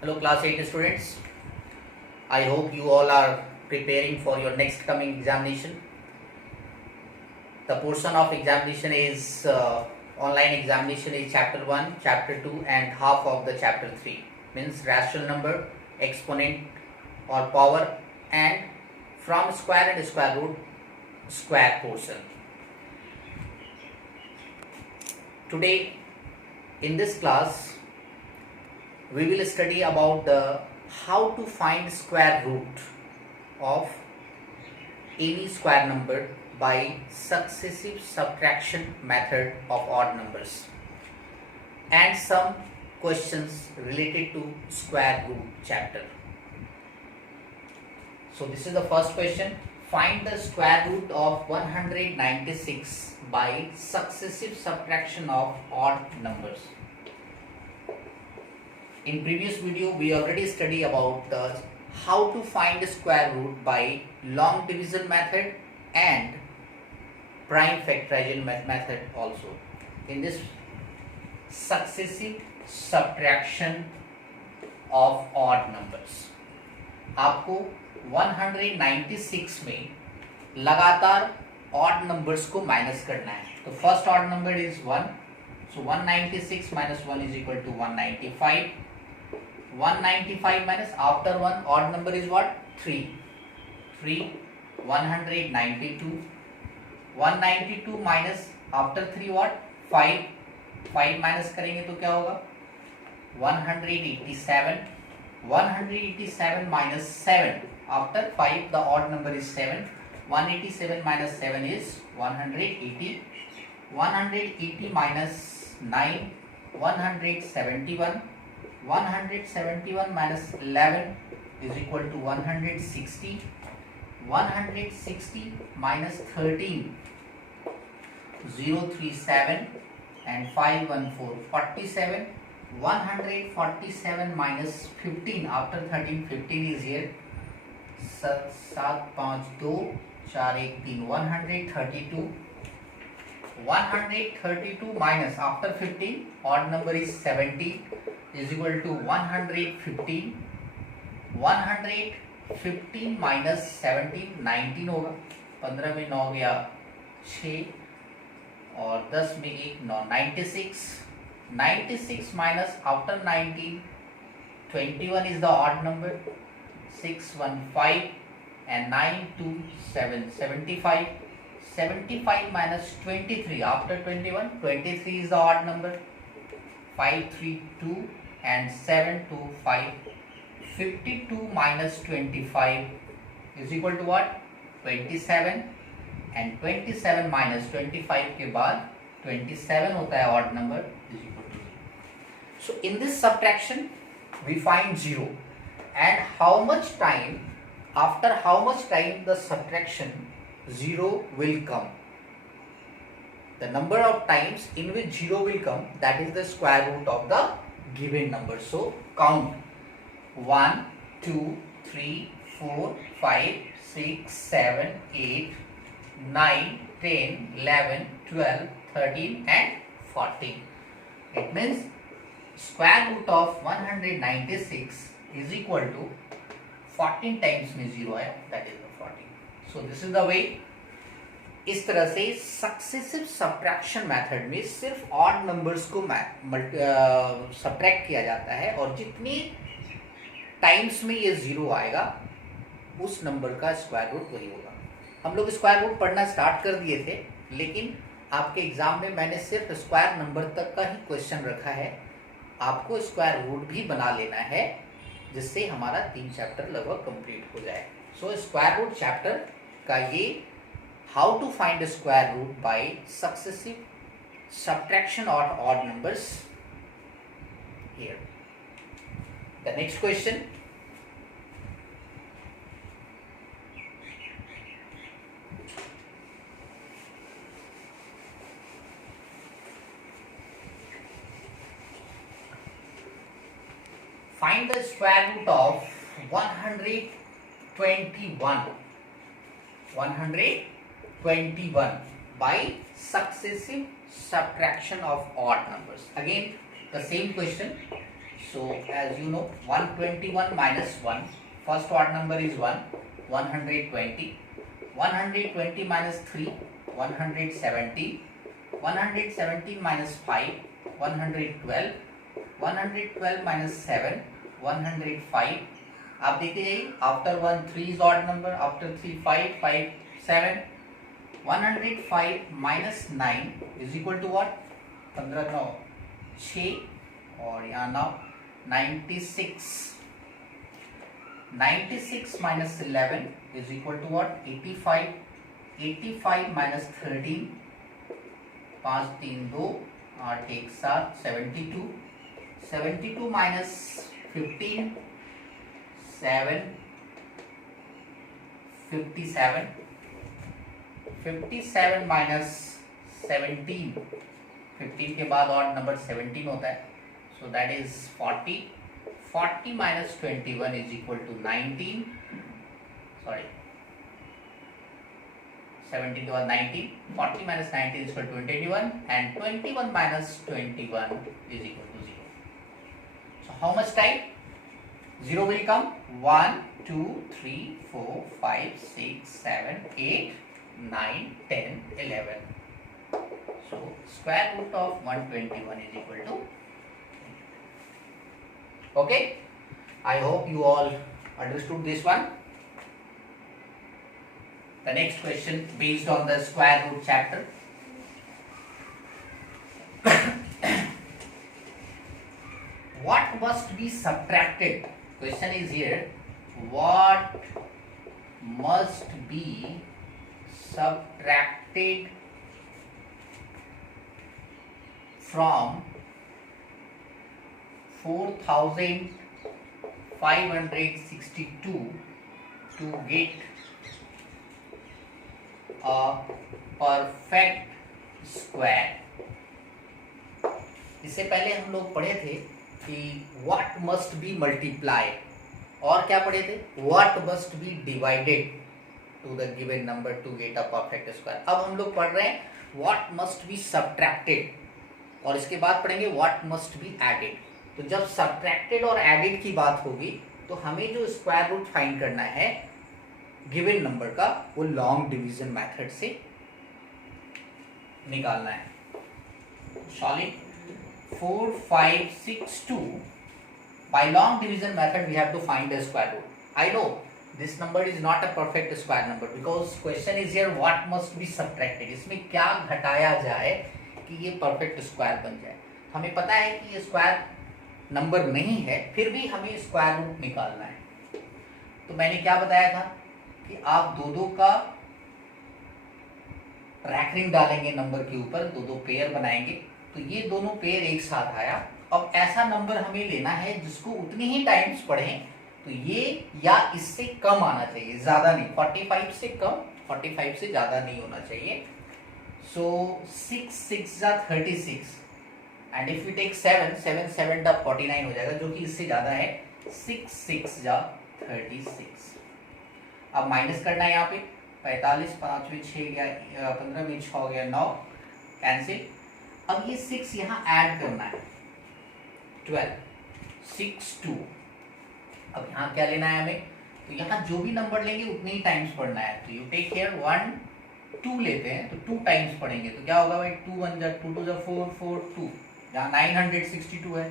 Hello class 8 students. I hope you all are preparing for your next coming examination. The portion of examination is online examination is chapter 1, chapter 2 and half of the chapter 3. Means rational number, exponent or power and from square and square root square portion. Today in this class we will study about the how to find square root of any square number by successive subtraction method of odd numbers and some questions related to square root chapter. So this is the first question. Find the square root of 196 by successive subtraction of odd numbers. In previous video, we already studied about the how to find the square root by long division method and prime factorization method also. In this successive subtraction of odd numbers, आपको 196 में लगातार odd numbers को minus करना है. तो first odd number is 1. So 196 minus 1 is equal to 195. 195 minus after 1 odd number is what? 3. 192. 192 minus after 3 what? 5. 5 minus करेंगे तो क्या होगा? 187. 187 minus 7 after 5 the odd number is 7. 187 minus 7 is 180. 180 minus 9 171. 171 minus 11 is equal to 160. 160 minus 13 037 and 514 47. 147 minus 15 after 13 15 is here. 7 5 2 4 1 3 132. 132 minus after 15 odd number is 70 is equal to 115. 115 minus 17 19 होगा. 15 में 9 गया 6 और 10 में 1 9 96. 96 minus after 19 21 is the odd number. 615 and 9 2 7 75. 75 minus 23 after 21 23 is the odd number. 532 and 725. 52 minus 25 is equal to what? 27 and 27 minus 25 के बाद 27 होता है odd number is equal to 0. So in this subtraction we find 0 and how much time, after how much time the subtraction 0 will come. The number of times in which 0 will come, that is the square root of the given number. So count 1 2 3 4 5 6 7 8 9 10 11 12 13 and 14. It means square root of 196 is equal to 14 times में 0 है, that is the 14. So this is the way. इस तरह से successive subtraction method में सिर्फ odd numbers को subtract किया जाता है और जितनी टाइम्स में ये 0 आएगा उस नंबर का स्क्वायर रूट वही होगा. हम लोग स्क्वायर रूट पढ़ना स्टार्ट कर दिए थे, लेकिन आपके एग्जाम में मैंने सिर्फ स्क्वायर नंबर तक का ही क्वेश्चन रखा है. आपको स्क्वायर रूट भी बना लेना है जिससे हमारा 3 चैप्टर लगभग कंप्लीट हो जाए. सो स्क्वायर रूट चैप्टर का ये how to find the square root by successive subtraction of odd numbers here. The next question. Find the square root of 121. 121 by successive subtraction of odd numbers. Again the same question. So as you know, 121 minus 1, first odd number is 1, 120. 120 minus 3, 170. 117 minus 5, 112. 112 minus 7, 105. आप देखते जाइए, after 1 3 is odd number, after 3 5, 5 7. 105 minus 9 is equal to what? 15 9 6 और यहाँ now 96. 96 minus 11 is equal to what? 85. 85 minus 13, 5 3 2 8 1 7, 72. 72 minus 15, 7. 57. 57 minus 17, 15 के बाद और number 17 होता है, so that is 40. 40 minus 21 is equal to 19. Sorry, 17 के बाद 19. 40 minus 19 is equal to 21, and 21 minus 21 is equal to 0. So how much time? 0 will come 1 2 3 4 5 6 7 8 9 10 11. So square root of 121 is equal to. Okay, I hope you all understood this one. The next question based on the square root chapter. What must be subtracted? Question is here. What must be subtracted from 4562 to get a perfect square? इससे पहले हम लोग पढ़े थे कि what must be multiplied, और क्या पढ़े थे? what must be divided to the given number to get a perfect square. अब हम लोग पढ़ रहे हैं what must be subtracted, और इसके बाद पढ़ेंगे what must be added. तो जब subtracted और added की बात होगी तो हमें जो स्क्वायर रूट फाइंड करना है गिवन नंबर का, वो लॉन्ग डिवीजन मेथड से निकालना है. Solid 4562, by long division method we have to find the square root. I know this number is not a perfect square number because question is here what must be subtracted. इसमें क्या घटाया जाए कि ये perfect square बन जाए. हमें पता है कि ये स्क्वायर नंबर नहीं है, फिर भी हमें स्क्वायर रूट निकालना है. तो मैंने क्या बताया था कि आप दो का रैंकिंग डालेंगे नंबर के ऊपर, दो पेयर बनाएंगे, तो ये दोनों पेयर एक साथ आया. अब ऐसा नंबर हमें लेना है जिसको उतनी ही टाइम्स पढ़ें, तो ये या इससे कम आना चाहिए, ज्यादा नहीं. 45 से कम, 45 से ज्यादा नहीं होना चाहिए. सो 6 6 जा 36, एंड इफ यू टेक 7 7 7 जा 49 हो जाएगा, जो कि इससे ज्यादा है. 6 6 जा 36. अब माइनस करना है यहाँ पे. 45 5 में 6 गया, 15 में 6 हो गया, 9 कैंसिल. अब ये 6 यहाँ ऐड करना है, 12 6 2. अब यहाँ क्या लेना है हमें? तो यहाँ जो भी नंबर लेंगे उतने ही टाइम्स पढ़ना है. तो यू टेक केयर 1 2 लेते हैं तो 2 टाइम्स पढ़ेंगे, तो क्या होगा भाई? 2 1 जा 2 2 जा 4 4 2. जहाँ 962 है.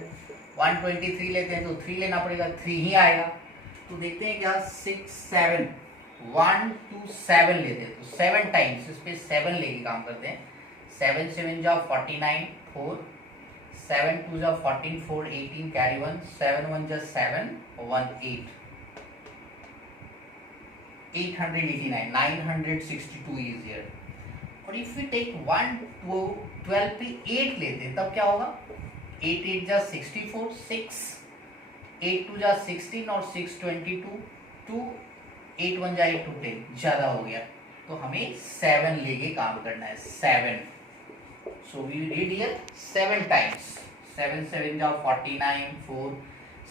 123 लेते हैं तो 3 लेना पड़ेगा, 3 ही आएगा. तो देखते हैं क्या 6 7 1 2 7 लेते हैं, तो 7 टाइम्स इस पे 7 लेके काम करते हैं. 7 7 जा 49 4, 7 2 जा 14 4 18 कैरी 1, 7 1 जा 7 1 8, 889 962 is here. और इफ वी टेक 1 2 12 पे 8 लेते हैं तब क्या होगा? 8 8 जा 64, 6 8 2 जा 16 और 6 22 2, 8 1 जा 8 2 10, ज्यादा हो गया, तो हमें 7 लेके काम करना है. 7. So we did here 7 times. 7 7 जा 49 4,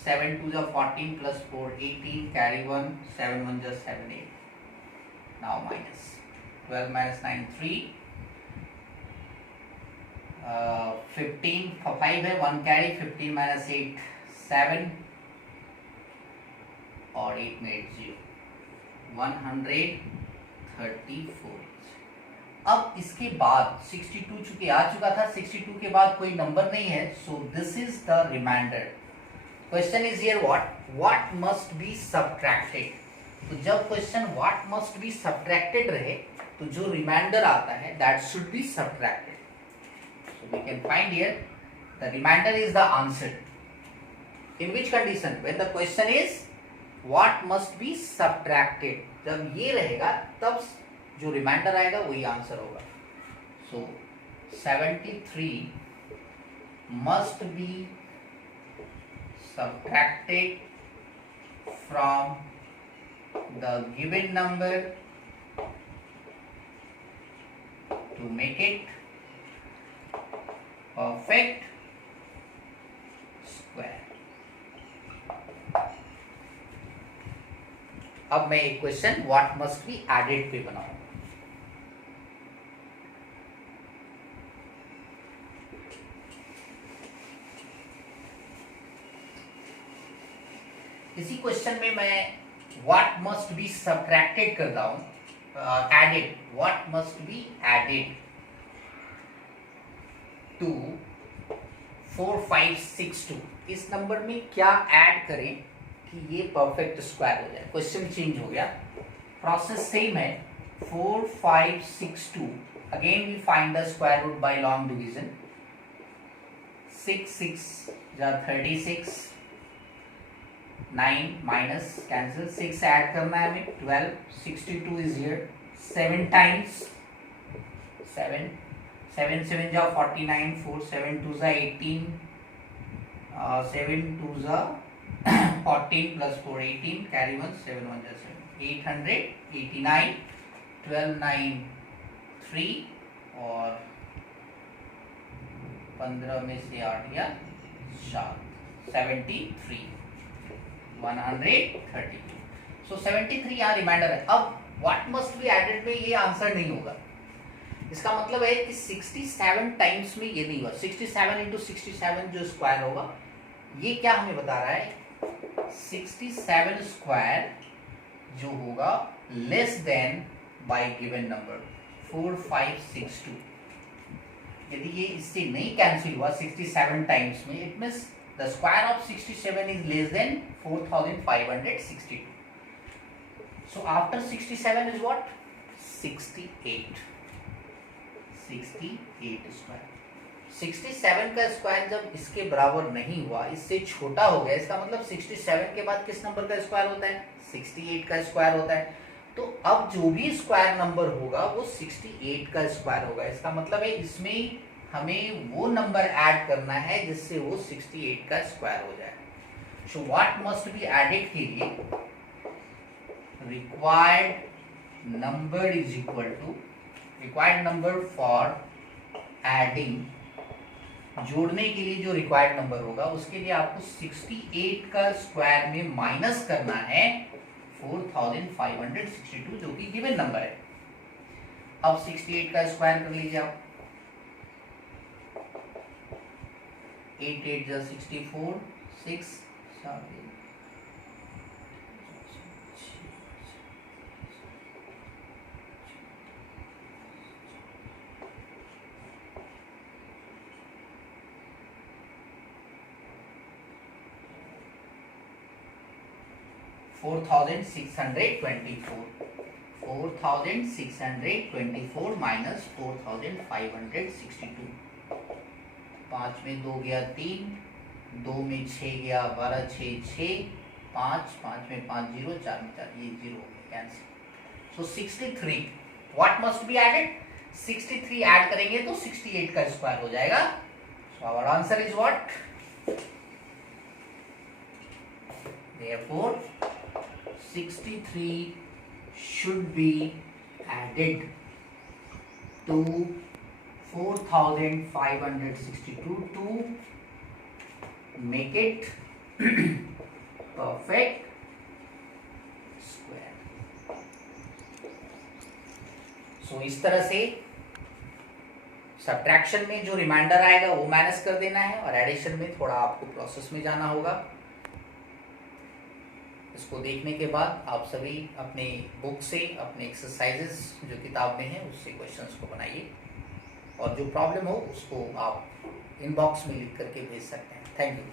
7 2 जा 14 plus 4 18 carry 1, 7 1 जा 7 8. Now minus 12 minus 9 3, 15 5 है, 1 carry, 15 minus 8 7 और 8 में 8 0, 134। अब इसके बाद 62 चूंकि आ चुका था, 62 के बाद कोई नंबर नहीं है, so this is the remainder. Question is here what must be subtracted. तो जब question what must be subtracted रहे तो जो रिमाइंडर आता है that should be subtracted. So we can find here the remainder is the answer in which condition, when the question is what must be subtracted. जब ये रहेगा तब जो रिमाइंडर आएगा वही आंसर होगा। सो 73 must be subtracted from the given number to make it perfect square। अब मैं एक question what must be added पे बनाऊंगा। इसी क्वेश्चन में मैं व्हाट मस्ट बी सब्ट्रैक्टेड करता हूं, added, what must be added to 4562। इस नंबर में क्या ऐड करें कि ये परफेक्ट स्क्वायर हो जाए। क्वेश्चन चेंज हो गया, प्रोसेस सेम है। 4562 again we find the square root by long division. 6 6 जा 36, 9 माइनस कैंसिल, 6 ऐड करना है हमें 12, 62 इज हियर 7 टाइम्स, 7 7 जा 49, 4 7 2 जा 18, 7 2 जा 14 प्लस 4 18, कैरी 1, 7 1 जा 7, 889, 12 9 3 और 15 में से 8 गया 4, 73 132। सो 73 यहाँ रिमाइंडर है। अब व्हाट मस्ट बी एडेड में ये आंसर नहीं होगा। इसका मतलब है कि 67 टाइम्स में ये नहीं होगा। 67 इंटू 67 जो स्क्वायर होगा, ये क्या हमें बता रहा है, 67 स्क्वायर जो होगा less than bye given number 4562। यदि ये इससे नहीं कैंसिल हुआ 67 टाइम्स में, it means the square of 67 is less than 4562. So after 67 is what? 68 square। 67 का स्क्वायर जब इसके बराबर नहीं हुआ, इससे छोटा हो गया, इसका मतलब 67 के बाद किस नंबर का स्क्वायर होता है, 68 का स्क्वायर होता है। तो अब जो भी स्क्वायर नंबर होगा वो 68 का स्क्वायर होगा। इसका मतलब है इसमें हमें वो नंबर ऐड करना है जिससे वो 68 का स्क्वायर हो जाए। So what must be added के लिए required number is equal to, required number for adding, जोड़ने के लिए जो रिक्वायर्ड नंबर होगा उसके लिए आपको 68 का स्क्वायर में माइनस करना है 4562 जो कि गिवन नंबर है। अब 68 का स्क्वायर कर लीजिए आप, 8 8 जा 64, 6 4624 माइनस 4562। 5 में 2 गया 3, 2 में 6 गया 12, 6 6, 5 5 में 5 0, 4 में 4, ये 0 हो गया cancel. So 63 what must be added, 63 add करेंगे तो 68 का स्क्वायर हो जाएगा। So our answer is what, therefore 63 should be added to 4562 to make it perfect square। सो इस तरह से सब्ट्रैक्शन में जो रिमाइंडर आएगा वो माइनस कर देना है और एडिशन में थोड़ा आपको प्रोसेस में जाना होगा। इसको देखने के बाद आप सभी अपने बुक से अपने एक्सरसाइजेस जो किताब में है उससे क्वेश्चंस को बनाइए, और जो प्रॉब्लम हो उसको आप इनबॉक्स में लिख करके भेज सकते हैं। Thank you.